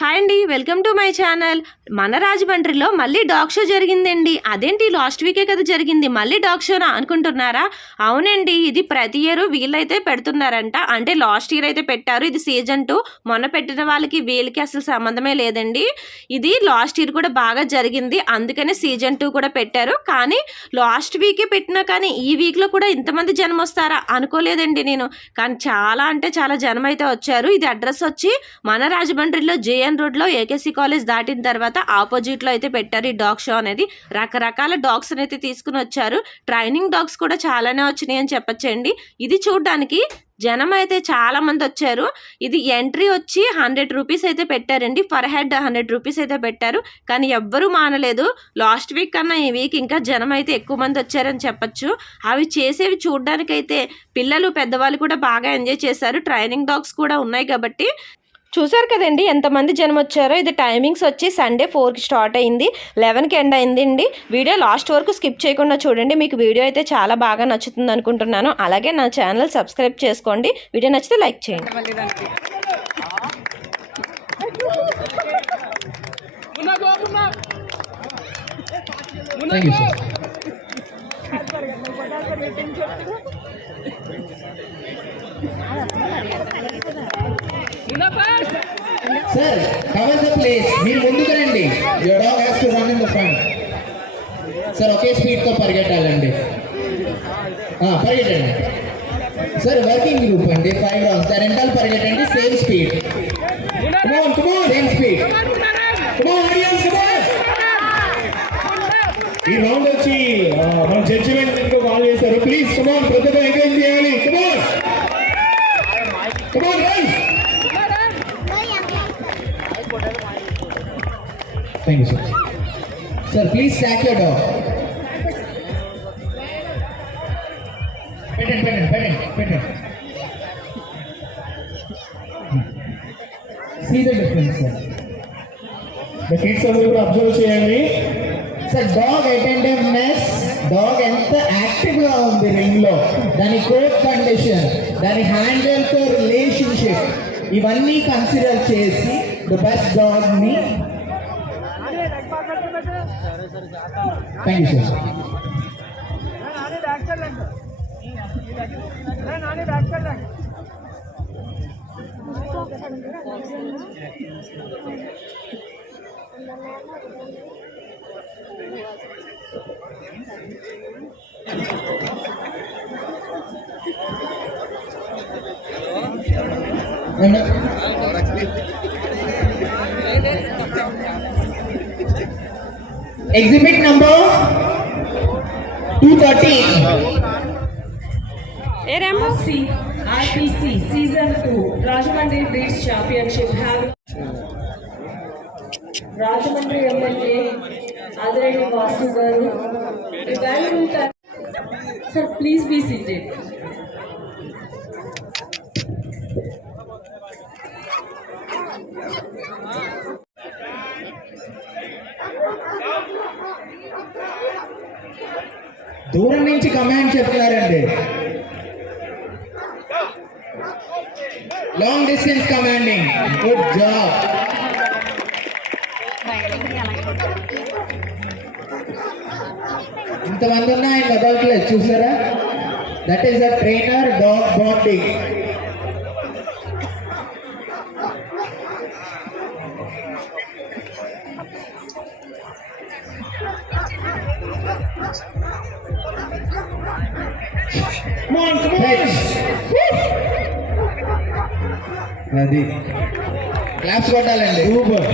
Hi అండి, welcome to my channel. మన రాజమండ్రిలో మళ్ళీ డాగ్ షో జరిగిందండి. అదేంటి, లాస్ట్ వీకే కదా జరిగింది, మళ్ళీ డాగ్ షోనా అనుకుంటున్నారా? అవునండి, ఇది ప్రతి ఇయర్ వీళ్ళైతే పెడుతున్నారంట. అంటే లాస్ట్ ఇయర్ అయితే పెట్టారు, ఇది సీజన్ 2. మొన్న పెట్టిన వాళ్ళకి వీళ్ళకి అసలు సంబంధమే లేదండి. ఇది లాస్ట్ ఇయర్ కూడా బాగా జరిగింది, అందుకనే సీజన్ 2 కూడా పెట్టారు. కానీ లాస్ట్ వీకే పెట్టినా కానీ ఈ వీక్లో కూడా ఇంతమంది జనం వస్తారా అనుకోలేదండి నేను. కానీ చాలా అంటే చాలా జనం అయితే వచ్చారు. ఇది అడ్రస్ వచ్చి మన రాజమండ్రిలో జేఎన్ రోడ్లో ఏకేసీ కాలేజ్ దాటిన తర్వాత ఆపోజిట్లో అయితే పెట్టారు ఈ డాగ్ షో అనేది. రకరకాల డాగ్స్ అయితే తీసుకుని వచ్చారు. ట్రైనింగ్ డాగ్స్ కూడా చాలానే వచ్చినాయి అని చెప్పచ్చండి. ఇది చూడడానికి జనం అయితే చాలా మంది వచ్చారు. ఇది ఎంట్రీ వచ్చి 100 రూపీస్ అయితే పెట్టారండి. పర్ హెడ్ 100 రూపీస్ అయితే పెట్టారు. కానీ ఎవ్వరూ మానలేదు. లాస్ట్ వీక్ కన్నా ఈ వీక్ ఇంకా జనం అయితే ఎక్కువ మంది వచ్చారని చెప్పచ్చు. అవి చేసేవి చూడడానికైతే పిల్లలు పెద్దవాళ్ళు కూడా బాగా ఎంజాయ్ చేశారు. ట్రైనింగ్ డాగ్స్ కూడా ఉన్నాయి కాబట్టి. చూసారు కదండి ఎంతమంది జనం వచ్చారో. ఇది టైమింగ్స్ వచ్చి సండే 4కి స్టార్ట్ అయింది, 11కి ఎండ్ అయిందండి. వీడియో లాస్ట్ వరకు స్కిప్ చేయకుండా చూడండి. మీకు వీడియో అయితే చాలా బాగా నచ్చుతుంది అనుకుంటున్నాను. అలాగే నా ఛానల్ సబ్స్క్రైబ్ చేసుకోండి. వీడియో నచ్చితే లైక్ చేయండి. Sir, cover the place. మీరు ముందుకు రండి. Your dog has to run in the front. Sir, ఒకే స్పీడ్ తో పరిగెట్టాలండి. పరిగెట్టండి. Sir, వర్కింగ్ గ్రూప్ అండి. 5 rounds. Sir, వెనకాల పరిగెట్టండి. Same speed. Come on, come on. Same speed. Come on, audience, come on. ఈ రౌండ్ వచ్చి మన జడ్జిమెంట్ కు కాల్ చేశారు. ప్లీజ్ కమ్ ఆన్, ప్రతి ఒక్కరు ఎంకరేజ్ చేయాలి. Come on. Come on, guys. Thank you, sir. Sir, please stack your dog. Pattern. See the difference, sir. The kids are going to observe చేయండి. Sir, dog attentiveness, dog ఎంత active గా ఉంది ring లో, దాని coat condition, దాని handle తో relationship, ఇవన్నీ consider చేసి ద బెస్ట్ డాగ్ ని. Thank you sir. Exhibit number 213. RPC Season 2 Rajamandri Breeds Championship having Rajamandri MLA Adarani Vasu garu. Sir, please be seated. దూరం నుంచి కమాండ్ చెప్తారండి. Long distance commanding. Good job. ఇంతమంది ఉన్నా ఆయన వదలట్లేదు, చూసారా? That is the trainer dog bonding. అది claps కొట్టాలండి. Super.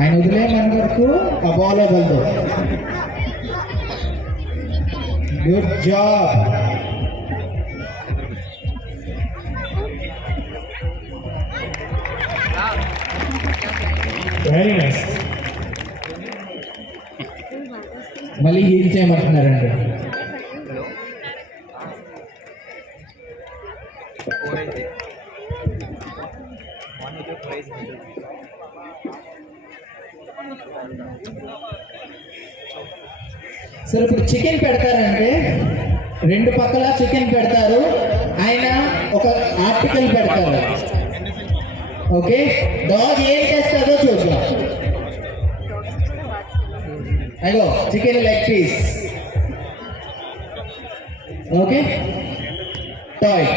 ఆయన వదిలే మన వరకు ఆ బాల్ వదలదు. Good job. Very nice. మళ్ళీ హీల్ చేయమంటున్నారండి. సార్ ఇప్పుడు చికెన్ పెడతారంటే రెండు పక్కల చికెన్ పెడతారు, ఆయన ఒక ఆర్టికల్ పెడతారు. ఓకే, డాగ్ ఏం చేస్తుందో చూద్దాం. అయ్యో chicken leg piece. Okay, toy.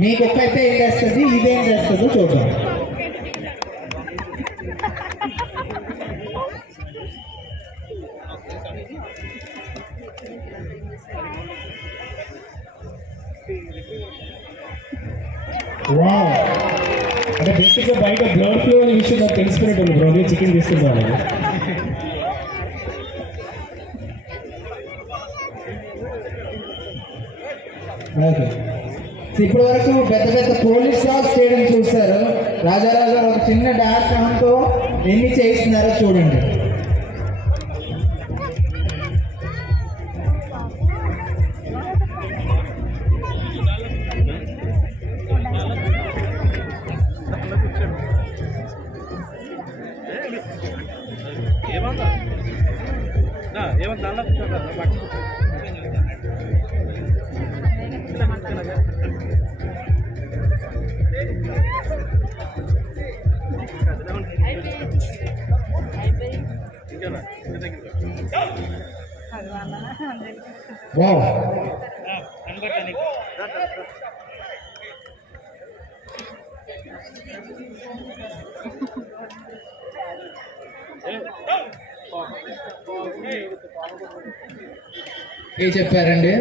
మీ కుక్క అయితే ఏం చేస్తుంది, ఇదేం చేస్తుందో చూద్దాం. వావ్, అంటే బేసిక్గా బయట బ్లడ్ ఫ్లో అనే విషయం నాకు తెలిసిపోయినట్టుంది బ్రో, అదే చికెన్ తీసుకుంటాను. ఓకే, ఇప్పటి వరకు పెద్ద పెద్ద పోలీస్ డాగ్స్ చేయడం చూస్తారు. రాజారావు గారు ఒక చిన్న డాగ్ తో ఎన్ని చేస్తున్నారో చూడండి. వావ్, ఏ చెప్పారండి?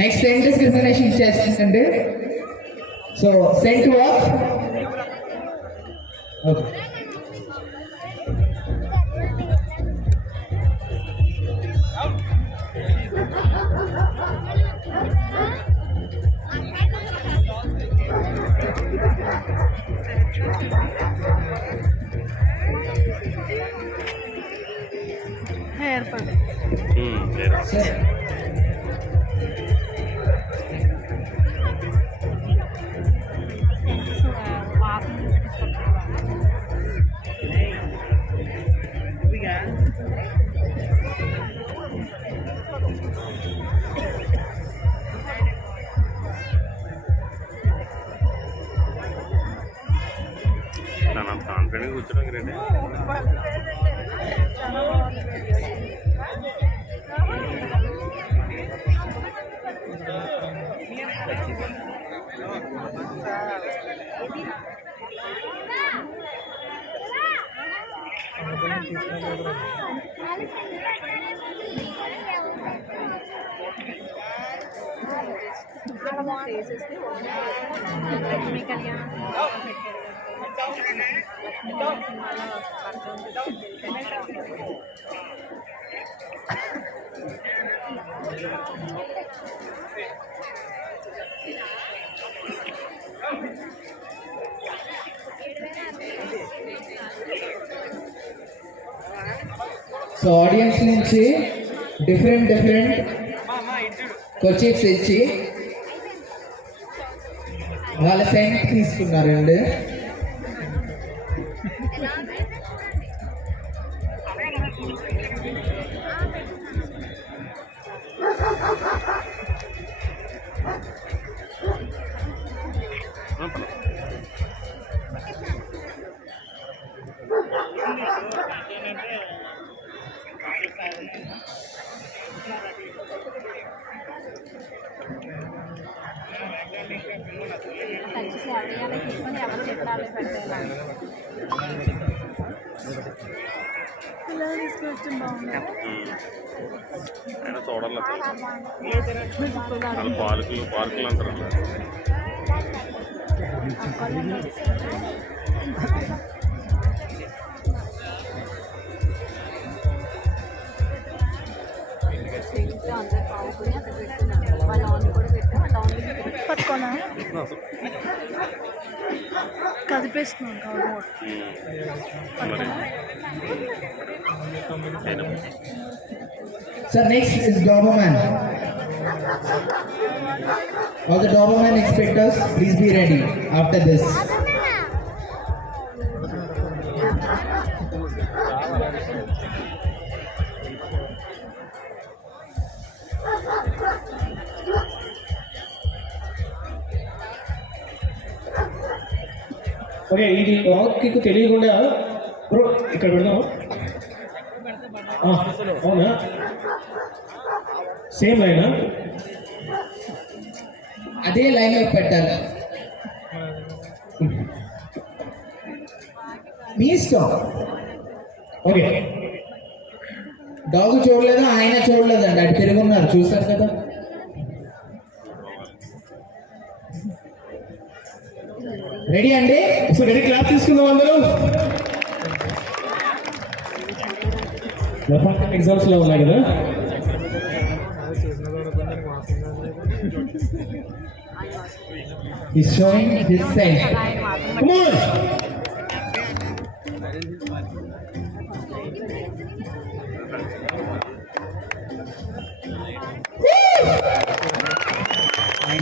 నెక్స్ట్ సెంట్ డిస్క్రిమినేషన్ చేస్తుందండి. So scent work. ఓకే, సరే. కాన్ఫిడెంట్ కూర్చోడానికి రెడీ. సో ఆడియన్స్ నుంచి డిఫరెంట్ కోచెస్ ఇచ్చి వాళ్ళ సెంట్ తీసుకున్నారండి. చూడాలి పార్కులు అంటారు. పట్టుకోనా కదిపేస్తున్నాను కాదు. Sir, next is Doberman. All the Doberman inspectors, please be ready after this. Okay, ఇది రాక్కి తెలియకుండా బ్రో ఇక్కడ పెడదాం. అవునా, సేమ్ లైనా? అదే లైన్ లో పెట్టాలి. మీ ఇష్టం. ఓకే, డాగ్ చూడలేదు, ఆయన చూడలేదండి, అటు తిరుగున్నారు, చూస్తారు కదా. రెడీ అండి? సో రెడీ, క్లాప్ తీసుకుందాం అందరూ. ఎగ్జామ్స్ లో ఉన్నాయి కదా. He's showing his side. Come on.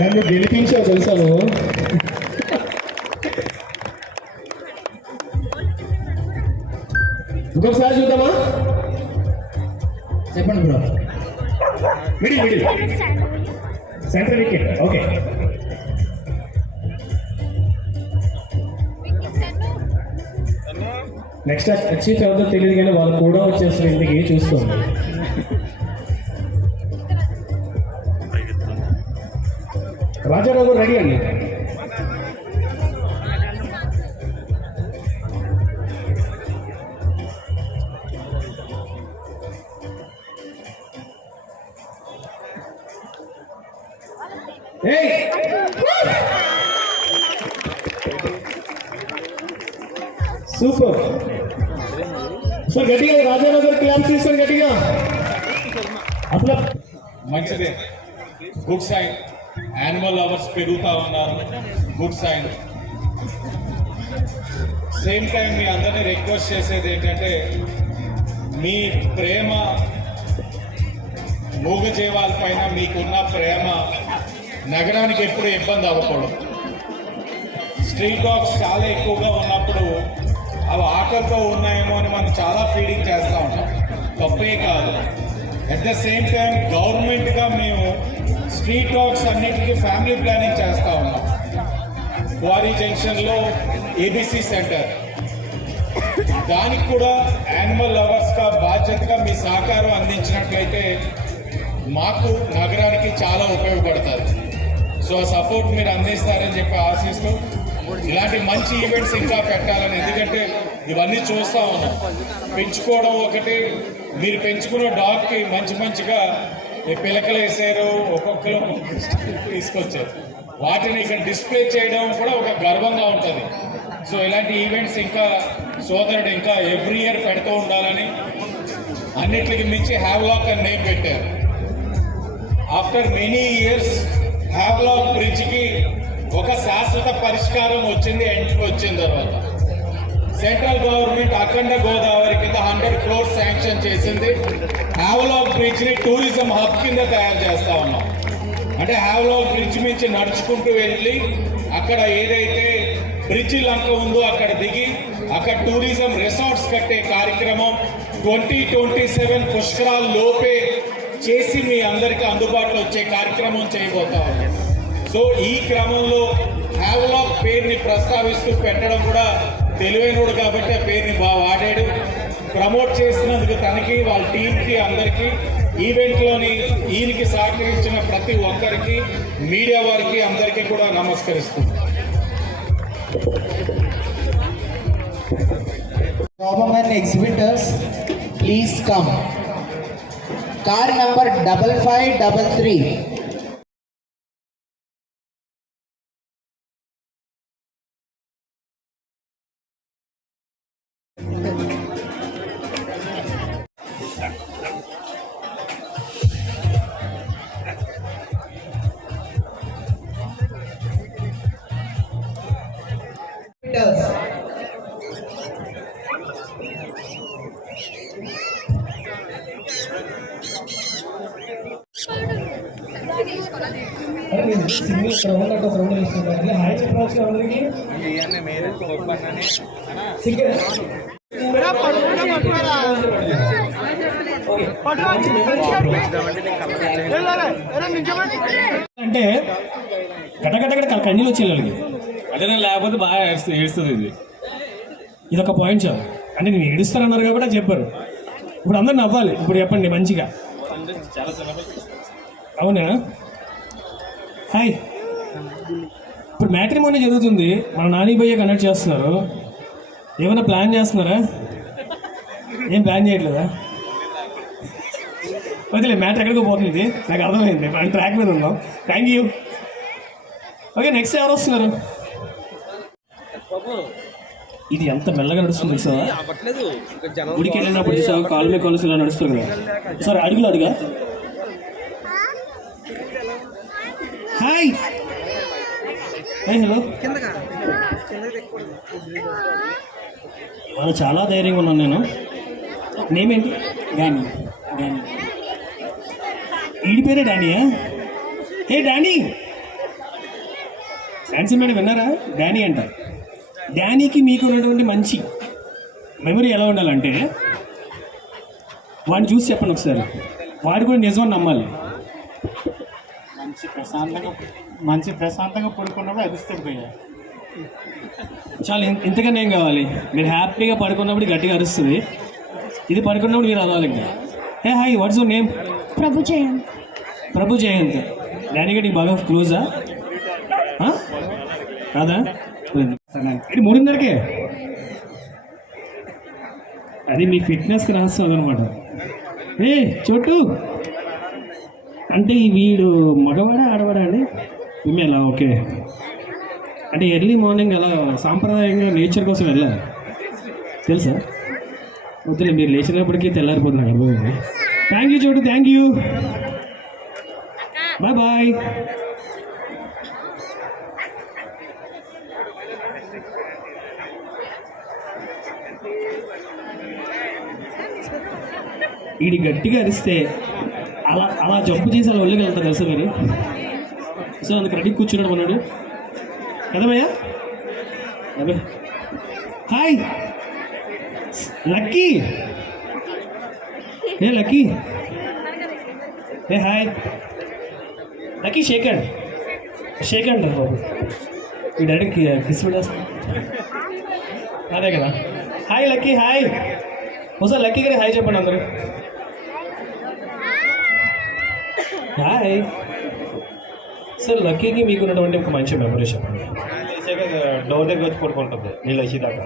నన్ను గెలిపించావు తెలుసా నువ్వు. ఇంకొకసారి చూద్దామా? చెప్పండి bro. Middle centre wicket. Okay, next chief ఎవరితో తెలియదు కానీ వాళ్ళు కూడా వచ్చేస్తారు ఇంటికి చూసుకోండి. రాజారావు గారు రెడీ అండి. సూపర్. సార్ గట్టిగా రాజారావు గారు క్లాప్ తీసుకోండి గట్టిగా. అసలు మంచిదే, గుడ్ సైన్. యానిమల్ లవర్స్ పెరుగుతా ఉన్నారు, గుడ్ సైన్. సేమ్ టైం మీ అందరినీ రిక్వెస్ట్ చేసేది ఏంటంటే, మీ ప్రేమ మూగజీవాల పైన మీకున్న ప్రేమ నగరానికి ఎప్పుడు ఇబ్బంది అవ్వకూడదు. స్ట్రీట్ డాగ్స్ చాలా ఎక్కువగా ఉన్నప్పుడు అవి ఆకలితో ఉన్నాయేమో అని మనం చాలా ఫీడింగ్ చేస్తూ ఉంటాం, తప్పే కాదు. అట్ ద సేమ్ టైం గవర్నమెంట్గా మేము స్ట్రీట్ డాగ్స్ అన్నిటికీ ఫ్యామిలీ ప్లానింగ్ చేస్తూ ఉన్నాం. క్వారీ జంక్షన్లో ఏబీసీ సెంటర్, దానికి కూడా యానిమల్ లవర్స్గా బాధ్యతగా మీ సహకారం అందించినట్లయితే మాకు నగరానికి చాలా ఉపయోగపడుతుంది. సో సపోర్ట్ మీరు అందిస్తారని చెప్పి ఆశిస్తూ ఇలాంటి మంచి ఈవెంట్స్ ఇంకా పెట్టాలని, ఎందుకంటే ఇవన్నీ చూస్తూ ఉన్నాం. పెంచుకోవడం ఒకటి, మీరు పెంచుకున్న డాగ్కి మంచిగా పిలకలు వేసారు, ఒక్కొక్కరు తీసుకొచ్చారు, వాటిని ఇక్కడ డిస్ప్లే చేయడం కూడా ఒక గర్వంగా ఉంటుంది. సో ఇలాంటి ఈవెంట్స్ ఇంకా సోదరుడు ఇంకా ఎవ్రీ ఇయర్ పెడుతూ ఉండాలని, అన్నిటికి మించి హ్యావ్లాక్ అని నేమ్ పెట్టారు. ఆఫ్టర్ మెనీ ఇయర్స్ హ్యావ్లాక్ బ్రిడ్జ్కి ఒక శాశ్వత పరిష్కారం వచ్చింది. ఎంట్రీ వచ్చిన తర్వాత సెంట్రల్ గవర్నమెంట్ అఖండ గోదావరి కింద 100 crores శాంక్షన్ చేసింది. హ్యావ్లాక్ బ్రిడ్జ్ని టూరిజం హబ్ కింద తయారు చేస్తా ఉన్నాం. అంటే హ్యావ్లాక్ బ్రిడ్జ్ నుంచి నడుచుకుంటూ వెళ్ళి అక్కడ ఏదైతే బ్రిడ్జి లంక ఉందో అక్కడ దిగి అక్కడ టూరిజం రిసార్ట్స్ కట్టే కార్యక్రమం 2027 పుష్కరాల లోపే చేసి మీ అందరికీ అందుబాటులో వచ్చే కార్యక్రమం చేయబోతా ఉన్నాం. సో ఈ క్రమంలో హ్యావ్లాక్ పేరుని ప్రస్తావిస్తూ పెట్టడం కూడా తెలివైనడు కాబట్టి ఆ పేరుని బాగా వాడాడు. ప్రమోట్ చేసినందుకు తనకి, వాళ్ళ టీంకి, అందరికీ, ఈవెంట్లోని ఈయనకి సహకరించిన ప్రతి ఒక్కరికి, మీడియా వారికి అందరికీ కూడా నమస్కరిస్తున్నాను. Doberman exhibitors, please come. Car number 5533. ఇక్కడ ఉన్నట్టు ఒక రెండు ఇస్తున్నారు హాయ్ చెప్పాల్సిన అందరికీ అంటే గటగట కన్నీళ్ళు వచ్చేయాలి వాళ్ళకి. అంటే నేను లేకపోతే బాగా ఏడుస్తుంది ఇది. ఇదొక పాయింట్ చాలు. అంటే నేను ఏడుస్తానన్నారు కాబట్టి అది చెప్పారు. ఇప్పుడు అందరు నవ్వాలి. ఇప్పుడు చెప్పండి మంచిగా. చాలా చిన్న అవునా? హాయ్. ఇప్పుడు మ్యాట్రిమోనీ జరుగుతుంది. మన నాని భయ్య కనెక్ట్ చేస్తున్నారు. ఏమైనా ప్లాన్ చేస్తున్నారా? ఏం ప్లాన్ చేయట్లేదా? వదిలే, మ్యాటర్ ఎక్కడికి పోతుంది నాకు అర్థమైంది. మన ట్రాక్ మీద ఉన్నాం. Thank you. ఓకే, నెక్స్ట్ ఎవరు వస్తున్నారు? ఇది ఎంత మెల్లగా నడుస్తుంది తెలుసా? గుడికి వెళ్ళినప్పుడు చూసావా కాలు మీద కాలు ఇలా నడుస్తుంది కదా. సరే అడుగులు అడుగా. Hi hi hello. వాళ్ళు చాలా ధైర్యంగా ఉన్నాను నేను. నేమేంటి? డానీ. డానీ ఈడి పేరే డానీయా? ఏ డానీ, డాన్సీ మేడం విన్నారా? డానీ అంట. డానీకి మీకు ఉన్నటువంటి మంచి మెమరీ ఎలా ఉండాలంటే వాడిని చూసి చెప్పండి ఒకసారి. వాడు కూడా నిజమని నమ్మాలి. మంచి ప్రశాంతంగా పడుకున్నప్పుడు అదిస్తుంది పోయా. చాలా ఇంతకన్నా ఏం కావాలి? మీరు హ్యాపీగా పడుకున్నప్పుడు గట్టిగా అరుస్తుంది. ఇది పడుకున్నప్పుడు మీరు అవ్వాలి ఇంకా. ఏ hi, what's your name? Prabhu Jayant. Prabhu Jayant. Danny గడికి బాగా క్లోజా? కాదా? ఇది 3:30కే. అది మీ ఫిట్నెస్కి రాస్తుంది అనమాట. ఏ చోటు అంటే వీడు మగవాడా ఆడవాడా అండి? ఫిమేలా? ఓకే. అంటే ఎర్లీ మార్నింగ్ అలా సాంప్రదాయంగా నేచర్ కోసం వెళ్ళాలి తెలుసా? వద్దులే, మీరు లేచినప్పటికీ తెల్లారిపోతుంది నాకు అర్థమైంది. థ్యాంక్ యూ చోటు, థ్యాంక్ యూ, బాయ్ బాయ్. వీడి గట్టిగా అరిస్తే అలా అలా జంపు చేసి అలా ఒళ్ళకి వెళ్తారు తెలుసా మీరు? సో అందుకు రెడీ కూర్చున్నాడు అన్నాడు కదా భయ్యా? అదే హాయ్ లక్కీ. ఏ లక్కీ, ఏ హాయ్ లక్కీ. షేకండ్ షేకండ్ బాబు. ఈ డాడీకి కిస్ పెట్టేస్తా. అదే కదా. Hi lucky. హాయ్. ఒకసారి లక్కీ గారి హాయ్ చెప్పండి అందరూ. హాయ్. సార్ లక్కీకి మీకు ఉన్నటువంటి ఒక మంచి మెమరీ చెప్పండి. డోర్ దగ్గర వచ్చి పడుకుంటుంది నీళ్ళు వచ్చేదాకా.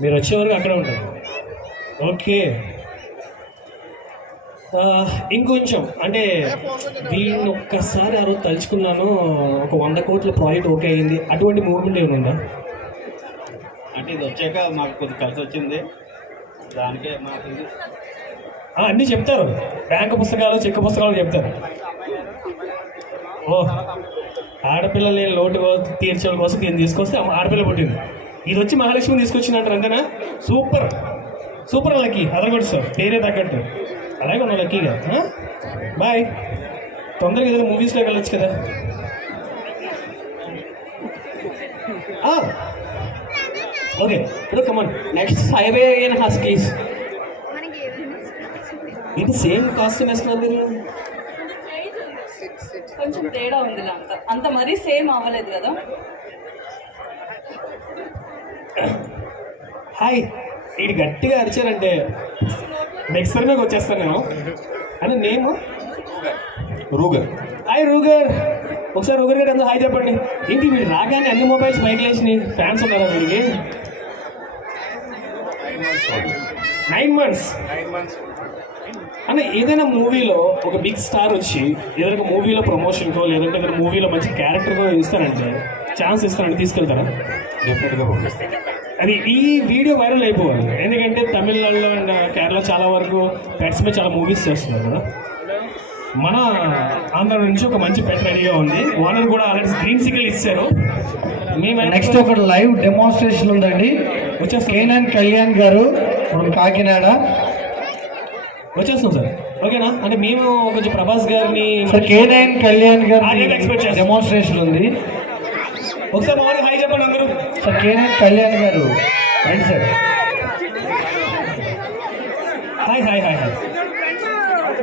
మీరు వచ్చే వరకు అక్కడే ఉంటారు. ఓకే. ఇంకొంచెం అంటే దీన్ని ఒక్కసారి ఆ రోజు తలుచుకున్నాను, ఒక 100 కోట్ల ప్రాజెక్ట్ ఓకే అయింది, అటువంటి మూమెంట్ ఏమైనా ఉందా? అంటే ఇది వచ్చాక మాకు కొద్దిగా కలిసి వచ్చింది. దానికే మాకు అన్నీ చెప్తారు. బ్యాంకు పుస్తకాలు, చెక్ పుస్తకాలు చెప్తారు. ఓ ఆడపిల్లలు లోటు తీర్చడం కోసం దీన్ని తీసుకొస్తే ఆడపిల్ల పుట్టింది. ఇది వచ్చి మహాలక్ష్మి తీసుకొచ్చినట్టు అంతేనా? Super super lucky. అదరగొట్టు సార్, పేరే తగ్గట్టు. అలాగే ఉన్నావు లక్కీగా. బాయ్. తొందరగా ఏదైనా మూవీస్లోకి వెళ్ళొచ్చు కదా. ఓకే ఇప్పుడు కమాన్ నెక్స్ట్ హైవే అయిన హస్కీస్. ఇది సేమ్ కాస్ట్యూమ్ వేస్తున్నారు మీరు? కొంచెం తేడా ఉంది. అంత మరీ సేమ్ అవ్వలేదు కదా. హాయ్. వీడు గట్టిగా అరిచారంటే నెక్స్ట్ టైంకి వచ్చేస్తాను నేను. అని నేము రూగర్. హాయ్ రూగర్. ఒకసారి రూగర్ గారు అందరూ హాయ్ చెప్పండి. ఏంటి వీడు రాగానే అన్ని మొబైల్స్ బైక్ లేచినాయి? ఫ్యాన్స్ ఉన్నారా వీడికి? 9 months. అన్న ఏదైనా మూవీలో ఒక బిగ్ స్టార్ వచ్చి ఏదైనా మూవీలో ప్రమోషన్కో లేదంటే ఏదైనా మూవీలో మంచి క్యారెక్టర్కో ఇస్తారంటే, ఛాన్స్ ఇస్తారంటే తీసుకెళ్తారా? డెఫినెట్గా పంపిస్తాను. అది ఈ వీడియో వైరల్ అయిపోవాలి. ఎందుకంటే తమిళనాడులో అండ్ కేరళ చాలా వరకు పెట్స్ మీద చాలా మూవీస్ చేస్తున్నారు కదా. మన ఆంధ్ర నుంచి ఒక మంచి పెట్ రెడీగా ఉంది. ఓనర్ కూడా ఆల్రెడీ గ్రీన్ సిగ్నల్ ఇచ్చారు. మేము నెక్స్ట్ ఒక లైవ్ డెమోన్స్ట్రేషన్ ఉందండి. వచ్చేస్తాం. కేనాన్ కళ్యాణ్ గారు ఫ్రమ్ కాకినాడ. వచ్చేస్తాం సార్. ఓకేనా? అంటే మేము కొంచెం ప్రభాస్ గారిని సార్ K9 కళ్యాణ్ అదే గారి expect చేస్తాం. డెమోన్స్ట్రేషన్ ఉంది. ఒకసారి మామూలుగా హాయ్ చెప్పండి అందరూ. సార్ K9 కళ్యాణ్ గారు రండి sir. Hi hi hi hi.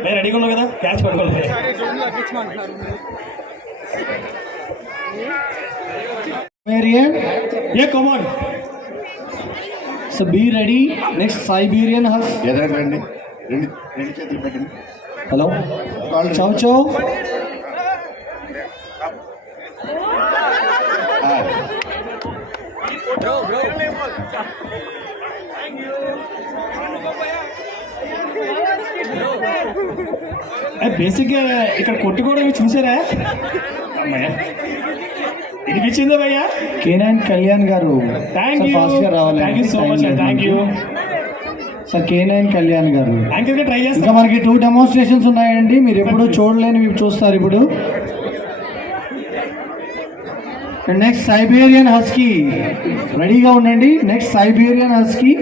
మేము రెడీగా ఉన్నాం కదా, క్యాచ్ పట్టుకోవాలి. Marian, A come on. so be ready. Next Siberian Hus. ఎదరండి రెండు రెండు చేతులు పెట్టండి. Hello. Chow chow. బేసిక్గా ఇక్కడ కొట్టుకోవడం చూసారా? అమ్మాయ్యా వినిపించిందా భయ్యా? K9 కళ్యాణ్ గారు థ్యాంక్ యూ, ఫాస్ట్ గా రావాలి. Thank you so much, thank you. Sir K9 Kalyan గారు. యాంకర్గా ట్రై ఇంకా చేస్తాం. మనకి 2 డెమోన్స్ట్రేషన్స్ ఉన్నాయండి, మీరు ఎప్పుడు చూడలేనివి చూస్తారు ఇప్పుడు. నెక్స్ట్ సైబేరియన్ హస్కీ, రెడీగా ఉండండి. Next Siberian husky,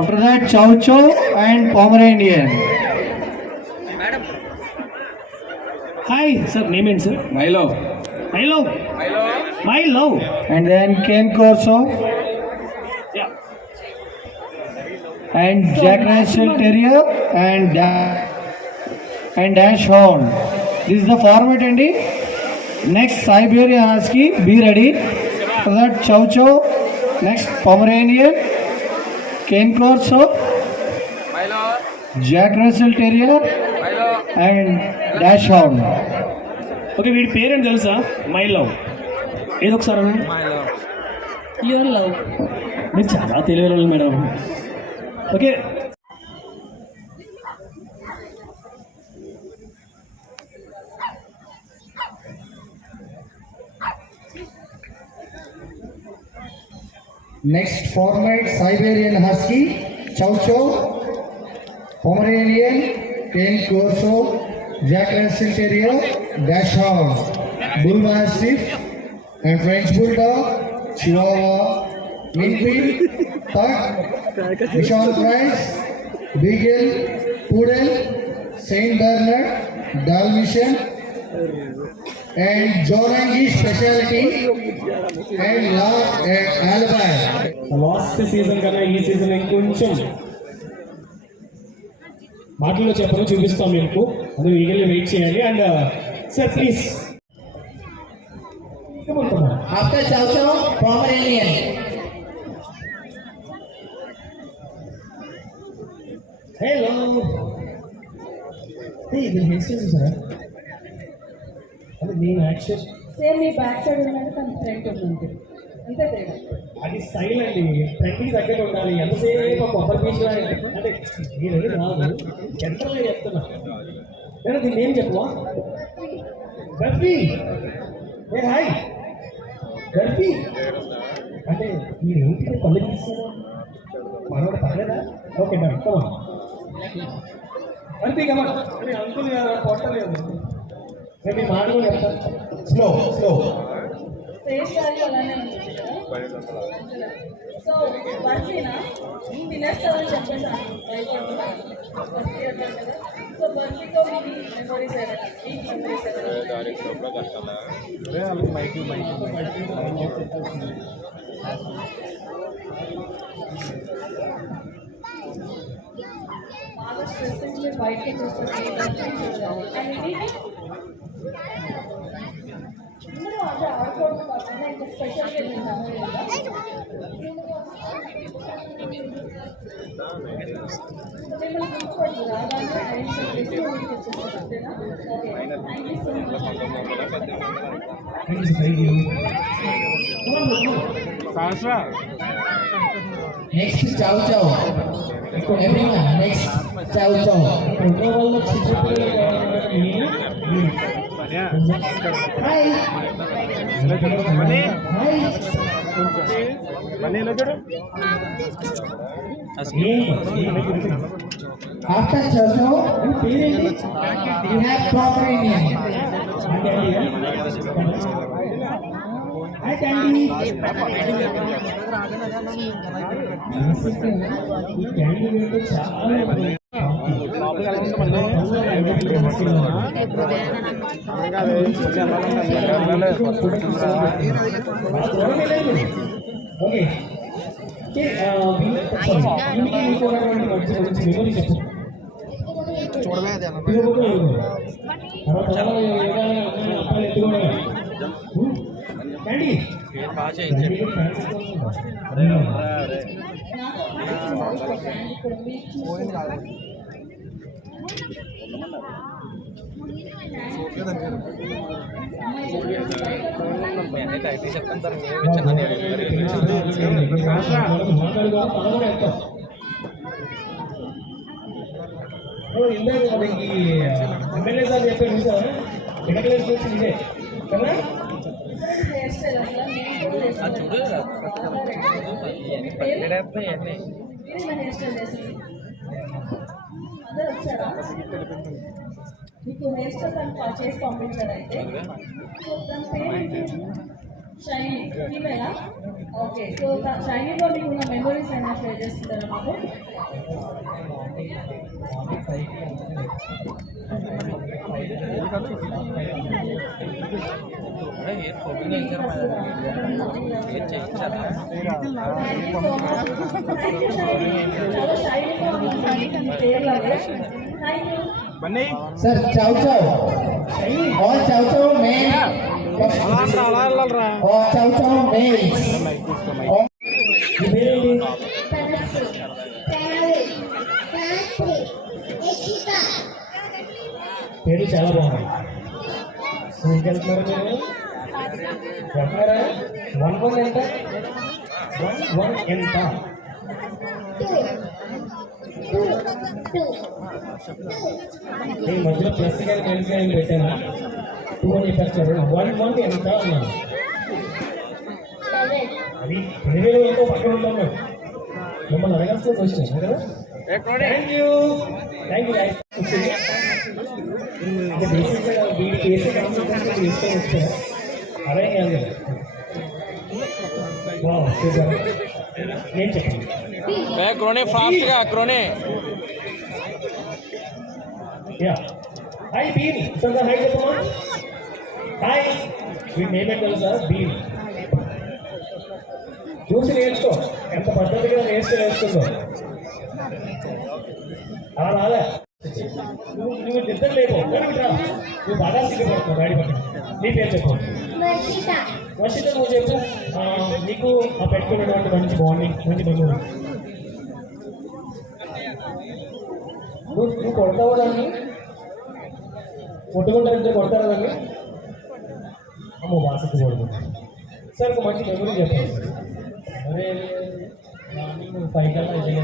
after that chow chow and Pomeranian. Hi sir, name ఏంటి sir? Milo. My love. My love. And then Cane Corso and Jack Russell Terrier and Dash Hound. This is the format అండి. Next Siberian Husky, be ready. For that Chow Chow, next Pomeranian, Cane Corso, Jack Russell Terrier and Dash Hound. Okay, వీడి పేరేంటి తెలుసా? My love. ఏదో ఒకసారి అనండి. Your love. మీరు చాలా తెలియదు madam. Okay, Next format Siberian Husky, Chow Chow, Pomeranian, Cane Corso, Jack Russell Terrier, Dachshund, Bull Mastiff, and French Bulldog, Chihuahua, Minpin, Pug, Bichon Frise, Beagle, Poodle, Saint Bernard, Dalmatian, and Jorangi Specialty, and last Albi. Last season కన్నా ఈ season ఇంకొంచెం మాటల్లో చెప్పను, చూపిస్తాం మీకు. అందులో ఈగల్ని wait చేయాలి. And sir please. After Chow Chow, Pomeranian. Hello. ఇది హెయిర్ స్టైల్ చూసారా? అది నేను యాక్షన్, సేమ్ మీ బ్యాక్ సైడ్ ఉన్నది తన ఫ్రంట్ ఉంది, అంతే తేడా. అది స్టైల్ అండి. ట్రెండ్కి తగ్గట్టు ఉండాలి. ఎంతసేపు కొబ్బరి పీచు అంటే నేను రాదు, జనరల్గా చెప్తున్నా. నేను దీన్ని ఏం చెప్పవా? బర్ఫీ. ఏ హాయ్ బర్ఫీ అంటే మీరు ఏంటి పళ్ళు తీస్తారా? మనోడు పర్లేదా? ఓకే డన్, కమా బర్ఫీ కమా. అని అంకుల్ కొట్టలేదు. నేను మాటలు చెప్తాను. Slow slow. ఫేస్ వాల్యూ అలానే ఉంటుంది కదా. సో బర్ఫీనా తినేస్తామని చెప్పేసాను, భయపడుతున్నాను. బర్ఫీ అన్నారు కదా. సో బర్ఫీతో మీ మెమరీస్ ఏదైనా, మీ మెమరీస్ ఏదైనా? బాగా స్ట్రెస్ నుంచి మీరు బయటకి చూస్తారు. అండ్ ఇది అందరూ అదే ఆడుకోవడం కాకుండా ఇంకా స్పెషల్గా తింటాము లేదా? మిమ్మల్ని గుర్తుపడుతుంది రాగానే ఐడెంటిఫై చేసి ఊరికి వచ్చేస్తారు, అంతేనా? Okay, thank you so much. Next Chow Chow. Everyone, next Chow Chow. Hi. Hi. After Chow Chow, we have Pomeranian. Hi, Candy. ఈ క్యాండిడేట్ చాలా ఓకే ఇందాక మనకి ఎమ్మెల్యే సార్ చెప్పారు సార్ మెడికల్ స్టేషన్ ఇదే కదా హెయిర్ స్టైల్ అసలు నేను కూడా చేస్తాను. హెయిర్ స్టైల్ చేసింది అందరూ వచ్చారా? మీకు హెయిర్ స్టైల్ తను చేసి పంపించారు అయితే. సో తన పేరు ఏంటి? షైనీ. ఫీమేలా? ఓకే. సో షైనీలో మీకు ఉన్న మెమరీస్ అయినా షేర్ చేస్తున్నారా మాకు? सर चाव चाव और चाव चाव में और चाव चाव में పేరు చాలా బాగుంది. స్కూల్కి వెళ్తున్నారు మీరు చెప్పారా? 1 ఎంత? 1 ఎంత? ఈ మధ్యలో ప్లస్ కానీ మైనస్ కానీ పెట్టాను. 2 అని చెప్పేస్తారు. 1 ఎంత అన్నాను. అది 10,000 ఎంతో పక్కన ఉంటాను. మిమ్మల్ని అడగాల్సిన క్వశ్చన్ కదా. Thank you. అంటే బేసిక్గా వీడికి వేసే కాన్సెప్ట్ ఇష్టం వచ్చా అదే కాదు. సూపర్. నేను చెప్పండి yeah hi Bean sir hi చెప్పమ్మా. హాయ్ మీ నేమ్ ఏంటో సార్? బీన్. చూసి నేర్చుకో ఎంత పద్ధతిగా నేర్చుకుందో. అలా రాలే నువ్వు నిద్ర లేవు నువ్వు బాగా సిగ్గుపడుతున్నావు గాడి పక్కన. నీ పేరు చెప్పు. వర్షిత నువ్వు చెప్పు. నీకు ఆ పెట్టుకున్నటువంటి మంచి బాండింగ్ మంచి బంధువులు నువ్వు కొడతావు దాన్ని కొట్టుకుంటారంటే కొడతారా దాన్ని? అమ్మో వాసకు కొడుతుంది. సార్ ఒక మంచి మెమరీ చెప్పండి. అరే మార్నింగ్ 5 కల్లా ఇదే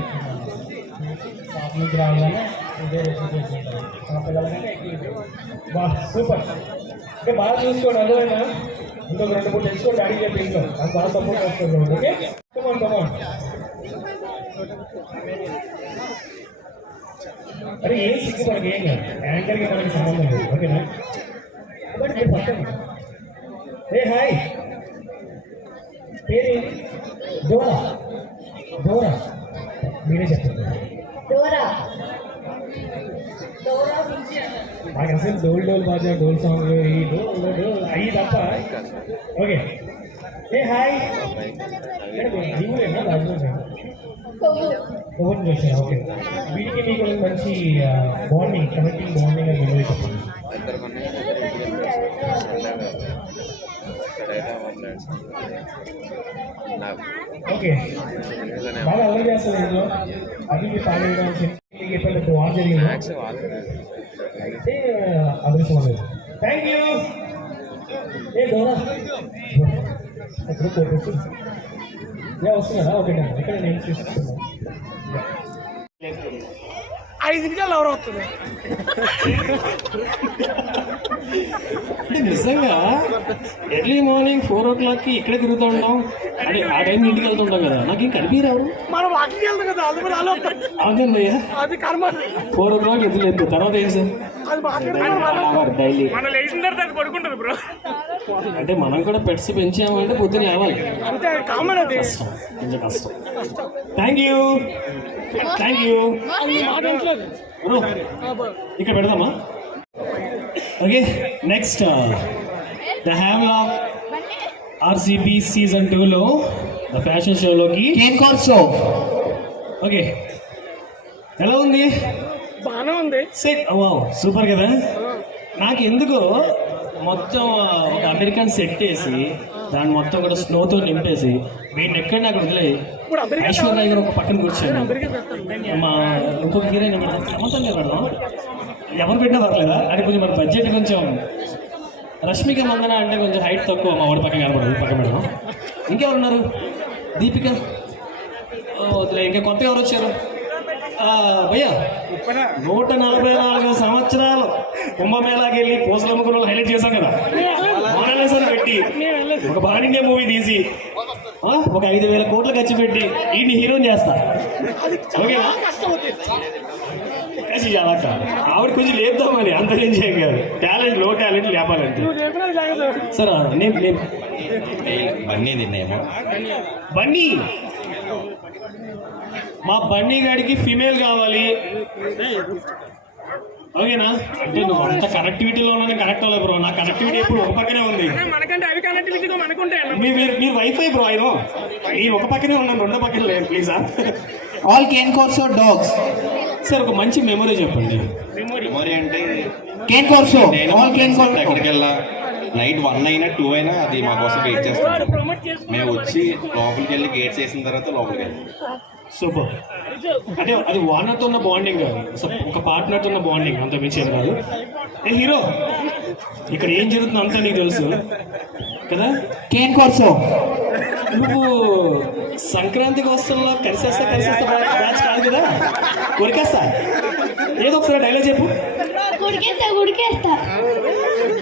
షాప్ నుంచి రాగానే ఇదే రెసిపీ చేసుకుంటారు మా పిల్లలకంటే ఎక్కువ. సూపర్. అంటే బాగా చూసుకోండి. అర్థమైనా ఇంకొక 2-3 తెచ్చుకోండి. డాడీ చెప్పి ఇంట్లో అది బాగా సపోర్ట్ చేస్తుంది. Okay come on. అరే ఏం సిగ్గు మనకి ఏం కాదు. యాంకర్కి మనకి సంబంధం లేదు. ఓకేనా? బట్ మీరు పట్టండి. ఏ హాయ్ పేరేంటి? డోరా. డోరా మీరే చెప్పండి. డోరా నాకు అసలు డోల్ బాజా డోల్ సాంగ్ ఈ డోల్ అయ్యి తప్ప. ఓకే ఏ హాయ్ నీవులేనా రాజు ఓపెన్ చేశాను. ఓకే వీటికి మీకు మంచి బాండింగ్ కనెక్టింగ్ బాండింగ్ అని మెమరీ చెప్పండి. ఓకే బాగా అల్లరి చేస్తారు ఇంట్లో. అది మీరు పాడేయడం ఎప్పుడైతే వార్ జరిగింది అయితే అదృష్టం అనేది. Thank you. ఏ డోరా ఎప్పుడు కోపేసి వస్తున్నారా? ఓకే ఇక్కడ నేను చూస్తున్నాను. 5 నిమిషాలు ఎవరు వస్తుంది అంటే నిజంగా ఎర్లీ మార్నింగ్ 4 o'clockకి ఇక్కడే తిరుగుతూ ఉంటాం. అంటే ఆ టైం ఇంటికి వెళ్తుంటాం కదా. నాకు ఇంక కనిపించరావు. మనం వాకింగ్ వెళ్తాం కదా. అదే అది కర్మ. 4 o'clock ఎదులేదు. తర్వాత ఏంటి సార్ డైలీ పడుకుంటుంది బ్రో. అంటే మనం కూడా పెట్స్ పెంచామంటే పొద్దున లేవాలి. అంతే కామన్. అది కొంచెం కష్టం. Thank you. బ్రో ఇక్కడ పెడదామా? Okay next the Havelock RCB season 2లో ద ఫ్యాషన్ షోలోకి కేన్ కోర్సో ఓకే ఎలా ఉంది? బాగానే ఉంది. సెట్ వావ్ సూపర్ కదా. నాకు ఎందుకో మొత్తం ఒక అమెరికన్ సెట్ వేసి దాన్ని మొత్తం కూడా స్నోతో నింపేసి వీటిని ఎక్కడ నాకు వదిలే ఐశ్వర్య గారు ఒక పక్కన కూర్చొని మా ఇంకొక హీరోయిన్ పెడదాం, సమంతంగా పెడదాం, ఎవరు పెట్టినా పర్లేదా అంటే కొంచెం మన బడ్జెట్ కొంచెం రష్మిక మందన అంటే కొంచెం హైట్ తక్కువ, మా వాడి పక్కన కనపడదు, పక్కన పెడదాం. ఇంకెవరు ఉన్నారు? దీపిక వదిలే. ఇంకా కొత్త ఎవరు వచ్చారు? భయ్యా 144 సంవత్సరాలు కుంభమేళాకి వెళ్ళి పూసలు అమ్ముకున్న వాళ్ళు హైలైట్ చేశాం కదా, మోనాలిసాను పెట్టి ఒక బాణిండియా మూవీ తీసి ఒక 5,000 కోట్లు ఖర్చు పెట్టి ఈయన్ని హీరోని చేస్తా. ఓకేనా? చాలా ఆవిడ కొంచెం లేపుదామని అంత ఏం చేయం కాదు. టాలెంట్ లో టాలెంట్ లేపాలంటే. సార్ నేను బన్నీ తిన్నాయేమో. బన్నీ మా బన్నీ గాడికి ఫీమేల్ కావాలి. ఓకేనా? అంటే నువ్వు అంత కనెక్టివిటీలో ఉన్నా కనెక్ట్ అవ్వలేదు బ్రో. నా కనెక్టివిటీ ఎప్పుడు ఒక పక్కనే ఉంది. మీరు వైఫై బ్రో. ఆయన ఈ ఒక పక్కనే ఉన్నాను, రెండో పక్కన లేదు ప్లీజా. All Cane Corso dogs. Sir ఒక మంచి మెమరీ చెప్పండి. మెమరీ అంటే Cane Corso all Cane Corso. ఎక్కడికి వెళ్ళా నైట్ 1 అయినా 2 అయినా అది మా కోసం వెయిట్ చేస్తాం. మేము వచ్చి లోపలికి వెళ్ళి గేట్స్ వేసిన తర్వాత లోపలికి వెళ్ళాం. సూపర్. అంటే అది ఓనర్తో ఉన్న బాండింగ్ కాదు, ఒక పార్ట్నర్తో ఉన్న బాండింగ్, అంత మించి ఏం కాదు. ఏ హీరో ఇక్కడ ఏం జరుగుతుందో అంతా నీకు తెలుసు కదా. కేన్ కోర్సో నువ్వు సంక్రాంతికి వస్తున్నా కలిసేస్తా బ్యాచ్ కాదు కదా, కొరికేస్తా. ఏదో ఒకసారి డైలాగ్ చెప్పు.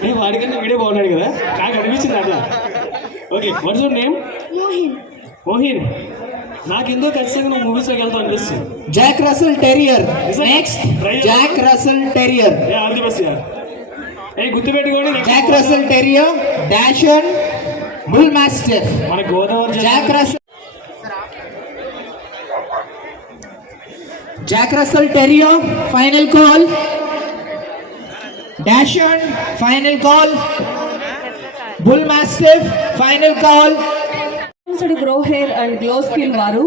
ఏ వాడికన్నా వీడియో బాగున్నాడు కదా, నాకు అనిపించింది అట్లా. Okay what's your name? Mohin. నాకెందుకు ఖచ్చితంగా నువ్వు మూవీస్లోకి వెళ్తావు అనిపిస్తుంది. Jack Russell terrier. Next Jack Russell terrier. All the best యార్. ఏ గుర్తుపెట్టుకోండి, Jack Russell terrier, dachshund, bull mastiff. మన Godavari Jack Russell terrier final call. Dachshund final call. Bull mastiff final call. Grow hair and glow skin వారు